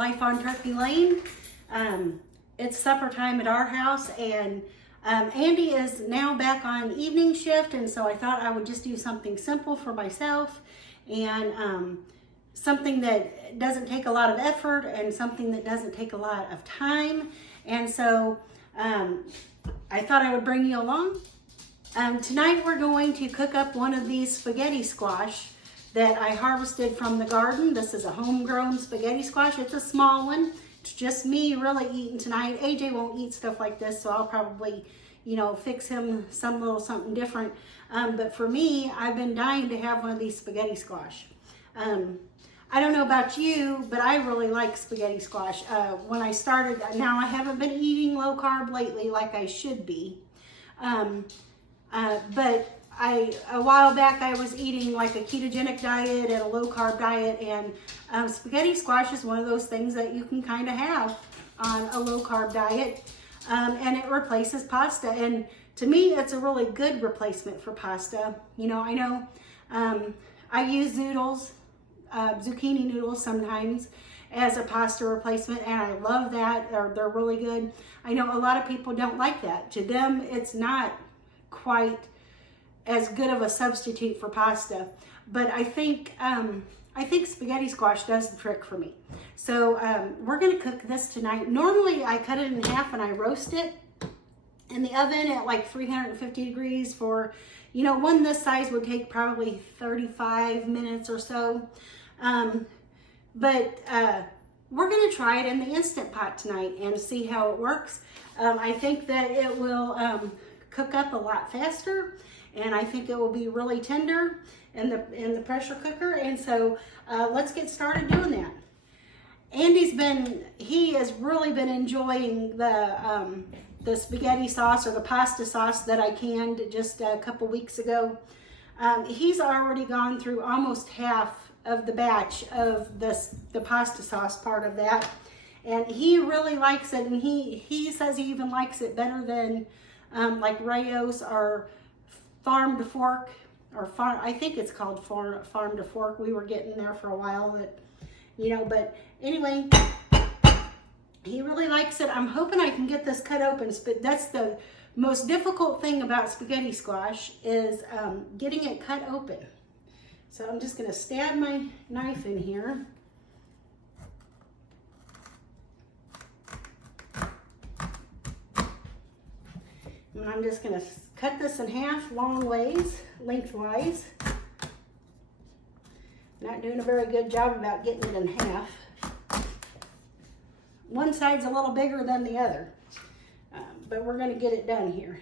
Life on Turkey Lane. It's supper time at our house, and Andy is now back on evening shift, and so I thought I would just do something simple for myself, and something that doesn't take a lot of effort and something that doesn't take a lot of time. And so I thought I would bring you along. Tonight we're going to cook up one of these spaghetti squash that I harvested from the garden. This is a homegrown spaghetti squash. It's a small one. It's just me really eating tonight. AJ won't eat stuff like this, so I'll probably, you know, fix him some little something different. But for me, I've been dying to have one of these spaghetti squash. I don't know about you, but I really like spaghetti squash. When I started, now I haven't been eating low carb lately like I should be. But a while back I was eating like a ketogenic diet and a low carb diet, and spaghetti squash is one of those things that you can kind of have on a low carb diet, and it replaces pasta. And to me, it's a really good replacement for pasta. You know, I know I use noodles, zucchini noodles sometimes as a pasta replacement, and I love that. They're really good. I know a lot of people don't like that. To them, it's not quite as good of a substitute for pasta, but I think spaghetti squash does the trick for me. So we're going to cook this tonight. Normally I cut it in half and I roast it in the oven at like 350 degrees for, you know, one this size would take probably 35 minutes or so. But we're going to try it in the Instant Pot tonight and see how it works. I think that it will cook up a lot faster, and I think it will be really tender in the pressure cooker. And so let's get started doing that. He has really been enjoying the spaghetti sauce or the pasta sauce that I canned just a couple weeks ago. He's already gone through almost half of the batch of the pasta sauce part of that, and he really likes it. And he says he even likes it better than like Rayo's or Farm to Fork, or I think it's called Farm to Fork. We were getting there for a while, but anyway, he really likes it. I'm hoping I can get this cut open, but that's the most difficult thing about spaghetti squash is getting it cut open. So I'm just gonna stab my knife in here. And I'm just gonna cut this in half lengthwise. Not doing a very good job about getting it in half. One side's a little bigger than the other, but we're gonna get it done here.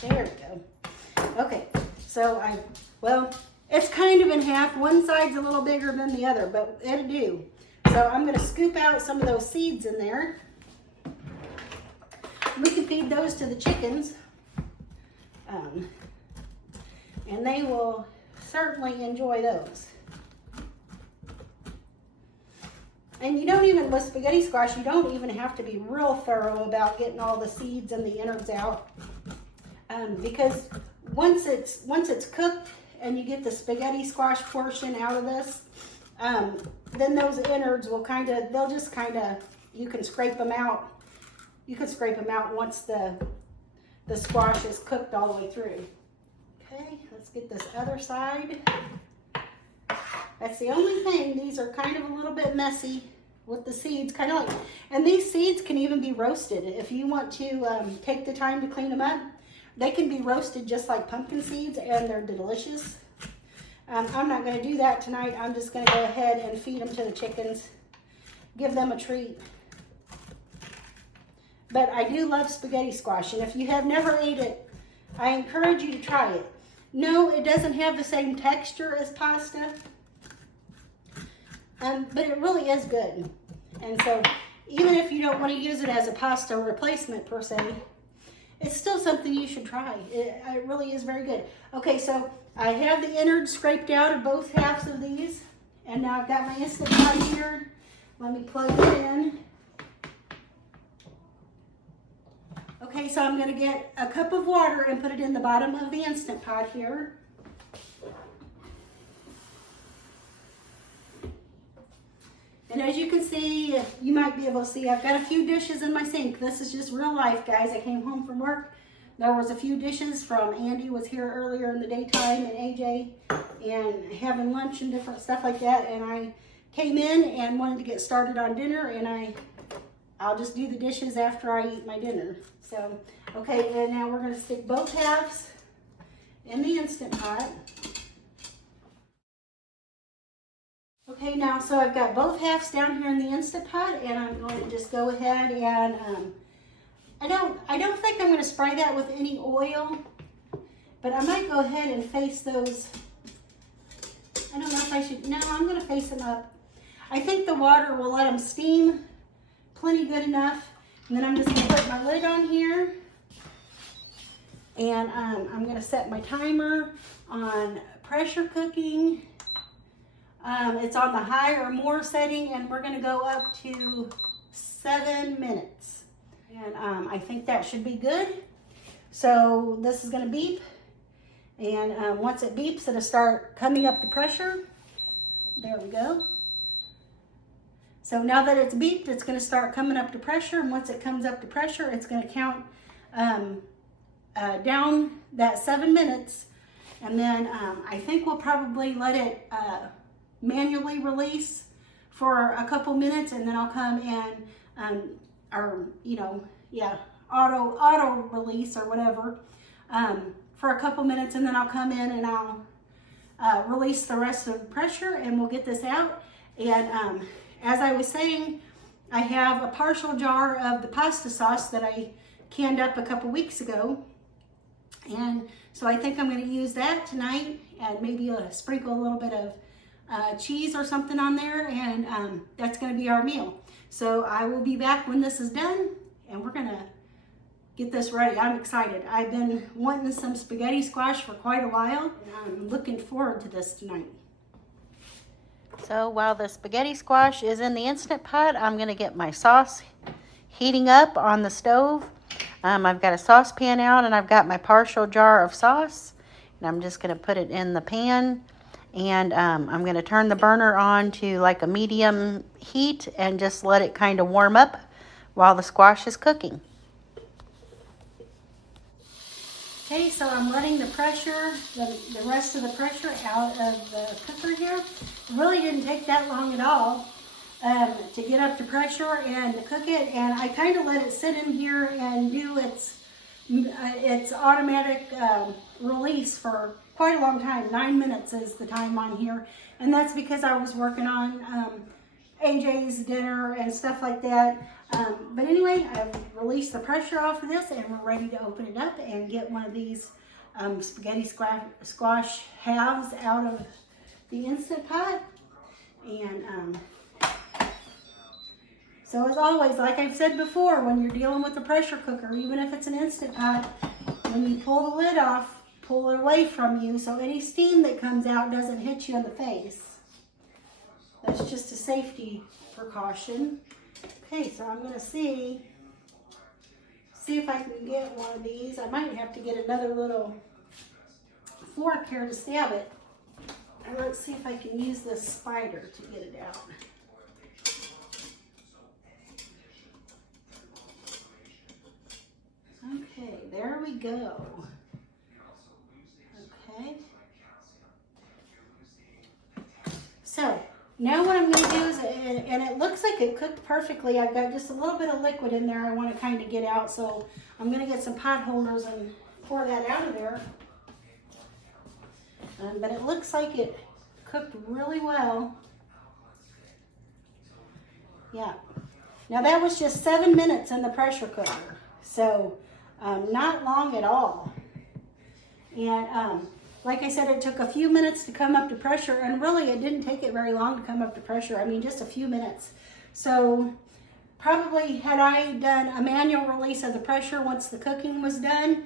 There we go. Okay, so it's kind of in half. One side's a little bigger than the other, but it'll do. So I'm gonna scoop out some of those seeds in there. We can feed those to the chickens, and they will certainly enjoy those. And you don't even, with spaghetti squash, you don't even have to be real thorough about getting all the seeds and the innards out, because once it's cooked and you get the spaghetti squash portion out of this, then those innards will they'll just you can scrape them out. You can scrape them out once the squash is cooked all the way through. Okay, let's get this other side. That's the only thing. These are kind of a little bit messy with the seeds, and these seeds can even be roasted. If you want to take the time to clean them up, they can be roasted just like pumpkin seeds, and they're delicious. I'm not going to do that tonight. I'm just going to go ahead and feed them to the chickens, give them a treat. But I do love spaghetti squash, and if you have never ate it, I encourage you to try it. No, it doesn't have the same texture as pasta, but it really is good. And so even if you don't want to use it as a pasta replacement per se, it's still something you should try. It really is very good. Okay, so I have the innards scraped out of both halves of these, and now I've got my Instant Pot here. Let me plug it in. Okay, so I'm going to get a cup of water and put it in the bottom of the Instant Pot here. And as you can see, you might be able to see, I've got a few dishes in my sink. This is just real life, guys. I came home from work. There was a few dishes from Andy was here earlier in the daytime, and AJ, and having lunch and different stuff like that. And I came in and wanted to get started on dinner, and I'll just do the dishes after I eat my dinner. So, okay, and now we're gonna stick both halves in the Instant Pot. Okay, now, so I've got both halves down here in the Instant Pot, and I'm going to just go ahead and, I don't think I'm going to spray that with any oil, but I might go ahead and face those. I don't know if I should. No, I'm going to face them up. I think the water will let them steam plenty good enough. And then I'm just going to put my lid on here. And I'm going to set my timer on pressure cooking. It's on the high or more setting, and we're going to go up to 7 minutes. And I think that should be good. So this is going to beep. And once it beeps, it'll start coming up the pressure. There we go. So now that it's beeped, it's going to start coming up to pressure. And once it comes up to pressure, it's going to count down that 7 minutes. And then I think we'll probably let it manually release for a couple minutes, and then I'll come and auto release or whatever for a couple minutes, and then I'll come in and I'll release the rest of the pressure, and we'll get this out. And as I was saying, I have a partial jar of the pasta sauce that I canned up a couple weeks ago, and so I think I'm going to use that tonight, and maybe sprinkle a little bit of cheese or something on there, and that's going to be our meal. So I will be back when this is done, and we're going to get this ready. I'm excited. I've been wanting some spaghetti squash for quite a while, and I'm looking forward to this tonight. So while the spaghetti squash is in the Instant Pot, I'm going to get my sauce heating up on the stove. I've got a saucepan out, and I've got my partial jar of sauce, and I'm just going to put it in the pan. And I'm going to turn the burner on to like a medium heat and just let it kind of warm up while the squash is cooking. Okay, so I'm letting the pressure, the rest of the pressure out of the cooker here. It really didn't take that long at all to get up to pressure and to cook it. And I kind of let it sit in here and do its automatic release for quite a long time. 9 minutes is the time on here, and that's because I was working on AJ's dinner and stuff like that. But anyway, I've released the pressure off of this, and we're ready to open it up and get one of these spaghetti squash halves out of the Instant Pot. And so as always, like I've said before, when you're dealing with a pressure cooker, even if it's an Instant Pot, when you pull the lid off, pull it away from you so any steam that comes out doesn't hit you in the face. That's just a safety precaution. Okay, so I'm going to see if I can get one of these. I might have to get another little fork here to stab it. And let's see if I can use this spider to get it out. Okay, there we go. Okay. So now what I'm going to do is, and it looks like it cooked perfectly. I've got just a little bit of liquid in there I want to kind of get out. So I'm going to get some pot holders and pour that out of there. But it looks like it cooked really well. Yeah. Now that was just 7 minutes in the pressure cooker. So not long at all. And like I said, it took a few minutes to come up to pressure, and really it didn't take it very long to come up to pressure. I mean, just a few minutes. So probably had I done a manual release of the pressure once the cooking was done,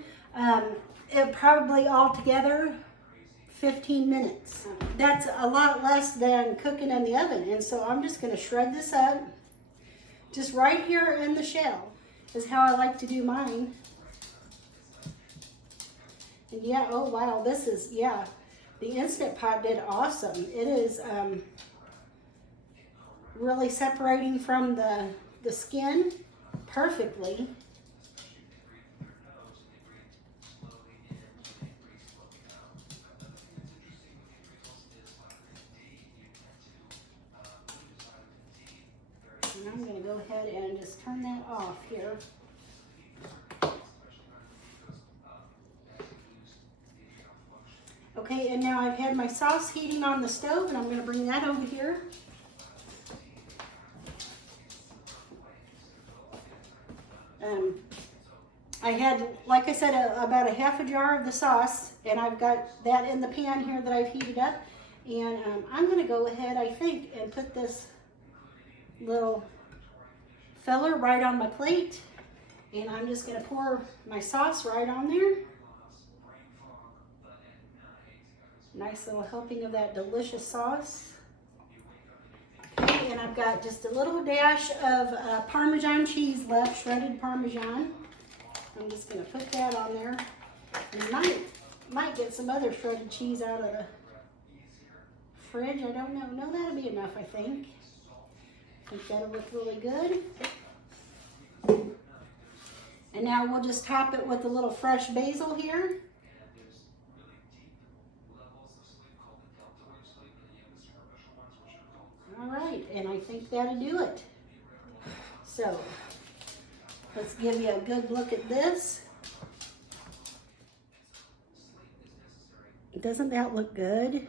it probably altogether 15 minutes. That's a lot less than cooking in the oven. And so I'm just going to shred this up. Just right here in the shell is how I like to do mine. Yeah, oh wow, this is, yeah, the Instant Pot did awesome. It is really separating from the skin perfectly. And I'm going to go ahead and just turn that off here. Okay, and now I've had my sauce heating on the stove, and I'm going to bring that over here. I had, like I said, about a half a jar of the sauce, and I've got that in the pan here that I've heated up. And I'm going to go ahead, I think, and put this little feller right on my plate. And I'm just going to pour my sauce right on there. Nice little helping of that delicious sauce. Okay, and I've got just a little dash of Parmesan cheese left, shredded Parmesan. I'm just going to put that on there. And might get some other shredded cheese out of the fridge. I don't know. No, that'll be enough, I think. I think that'll look really good. And now we'll just top it with a little fresh basil here. All right, and I think that'll do it. So, let's give you a good look at this. Doesn't that look good?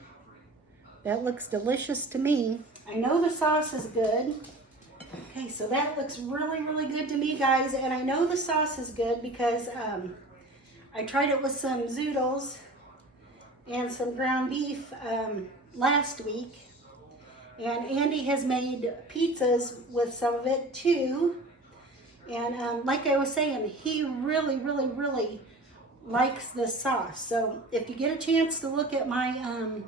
That looks delicious to me. I know the sauce is good. Okay, so that looks really, really good to me, guys. And I know the sauce is good because I tried it with some zoodles and some ground beef last week. And Andy has made pizzas with some of it too. And like I was saying, he really, really, really likes this sauce. So if you get a chance to look at my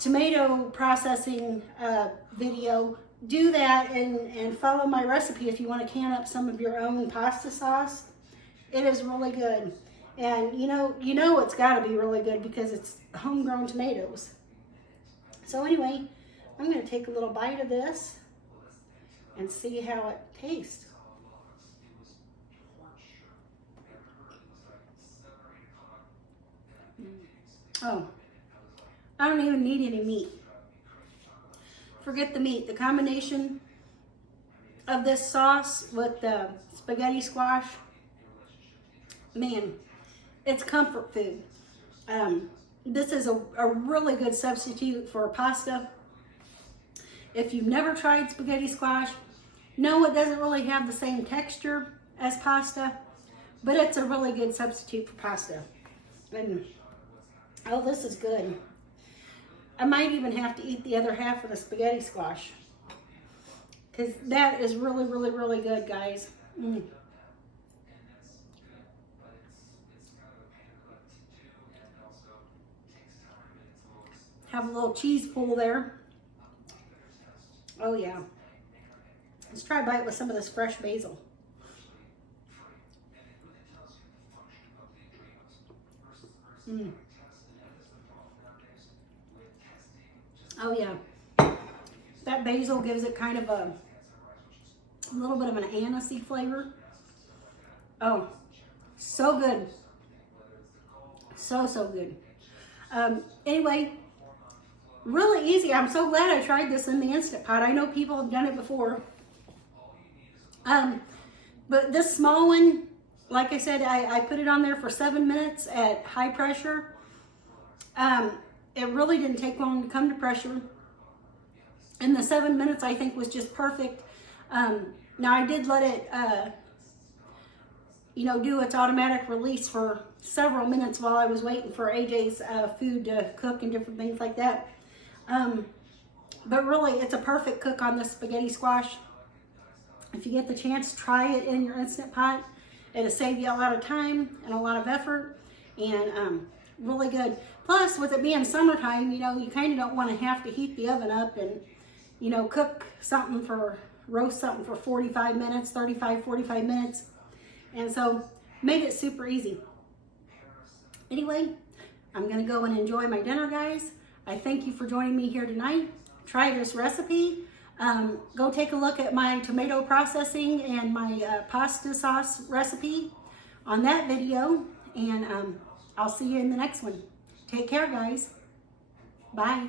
tomato processing video, do that and follow my recipe if you want to can up some of your own pasta sauce. It is really good. And you know it's got to be really good because it's homegrown tomatoes. So anyway, I'm going to take a little bite of this and see how it tastes. Oh, I don't even need any meat. Forget the meat. The combination of this sauce with the spaghetti squash, man, it's comfort food. This is a really good substitute for pasta. If you've never tried spaghetti squash, no, it doesn't really have the same texture as pasta, but it's a really good substitute for pasta. And oh, this is good. I might even have to eat the other half of the spaghetti squash because that is really, really, really good, guys. Have a little cheese pool there. Oh yeah. Let's try a bite with some of this fresh basil. Oh yeah. That basil gives it kind of a little bit of an anisey flavor. Oh, so good. So good. Anyway, really easy. I'm so glad I tried this in the Instant Pot. I know people have done it before. But this small one, like I said, I put it on there for 7 minutes at high pressure. It really didn't take long to come to pressure. And the 7 minutes I think was just perfect. Now I did let it, do its automatic release for several minutes while I was waiting for AJ's food to cook and different things like that. But really, it's a perfect cook on this spaghetti squash. If you get the chance, try it in your Instant Pot. It'll save you a lot of time and a lot of effort, and really good. Plus, with it being summertime, you kind of don't want to have to heat the oven up and, cook something roast something for 45 minutes, 35, 45 minutes. And so, made it super easy. Anyway, I'm gonna go and enjoy my dinner, guys. I thank you for joining me here tonight. Try this recipe. Go take a look at my tomato processing and my pasta sauce recipe on that video, and I'll see you in the next one. Take care, guys. Bye.